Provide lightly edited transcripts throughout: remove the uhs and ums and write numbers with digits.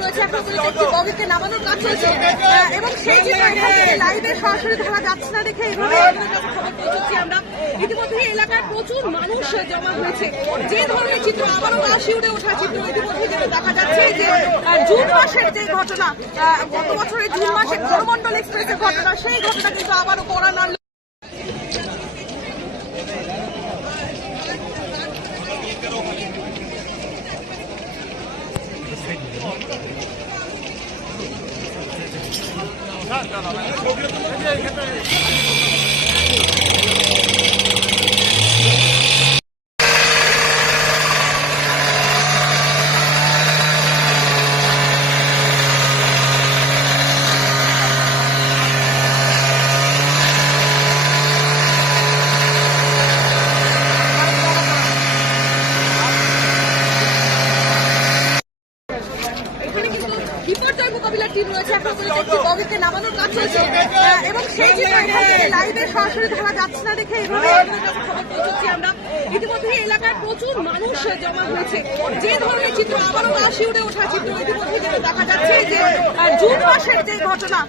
রয়েছে এখন একটি বগিতে নামানোর কাজ চলছে এবং সেই চিত্র লাইভে সরাসরি ধরা যাচ্ছে না দেখে এইভাবে খবর পৌঁছচ্ছি আমরা। ইতিমধ্যে এলাকার প্রচুর মানুষ জমা হয়েছে। যে ধরনের চিত্র আবারও শিউরে ওঠা চিত্র ইতিমধ্যে যেটা দেখা যাচ্ছে যে জুন মাসের যে ঘটনা, গত বছরের জুন মাসে করমণ্ডল এক্সপ্রেসের ঘটনা, সেই ঘটনা কিন্তু আবারও কড়া নাড়ল। বিপর্যয় মোকাবিলার টিম রয়েছে এখন একটি বগিতে নামানোর কাজ চলছে এবং সেই চিত্র লাইভে সরাসরি ধরা যাচ্ছে না দেখে এইভাবে খবর পৌঁছচ্ছি আমরা। ইতিমধ্যে এলাকার প্রচুর মানুষ জমা হয়েছে। যে ধরনের চিত্র আবারও শিউরে ওঠা চিত্র ইতিমধ্যে যেটা দেখা যাচ্ছে যে জুন মাসের যে ঘটনা,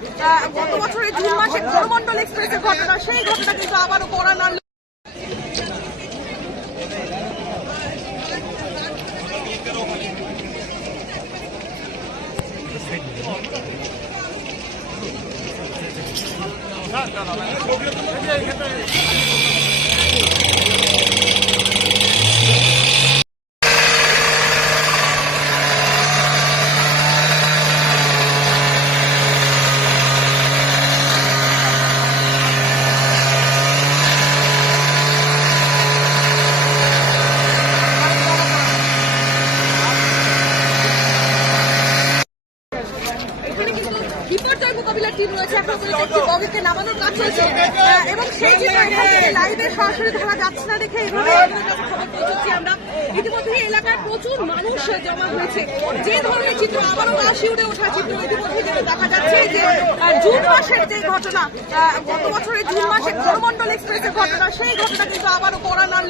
গত বছরের জুন মাসে করমণ্ডল এক্সপ্রেসের ঘটনা, সেই ঘটনা কিন্তু আবারও কড়া নাড়ল। বিপর্যয় মোকাবিলার টিম রয়েছে এখন একটি বগিতে নামানোর কাজ চলছে এবং সেই চিত্র লাইভে সরাসরি ধরা যাচ্ছে না দেখে এইভাবে খবর পৌঁছচ্ছি আমরা। ইতিমধ্যে এলাকার প্রচুর মানুষ জমা হয়েছে। যে ধরনের চিত্র আবারও শিউরে ওঠা চিত্র ইতিমধ্যে যেটা দেখা যাচ্ছে যে জুন মাসের যে ঘটনা, গত বছরের জুন মাসে করমণ্ডল এক্সপ্রেসের ঘটনা, সেই ঘটনা কিন্তু আবারও কড়া নাড়ল।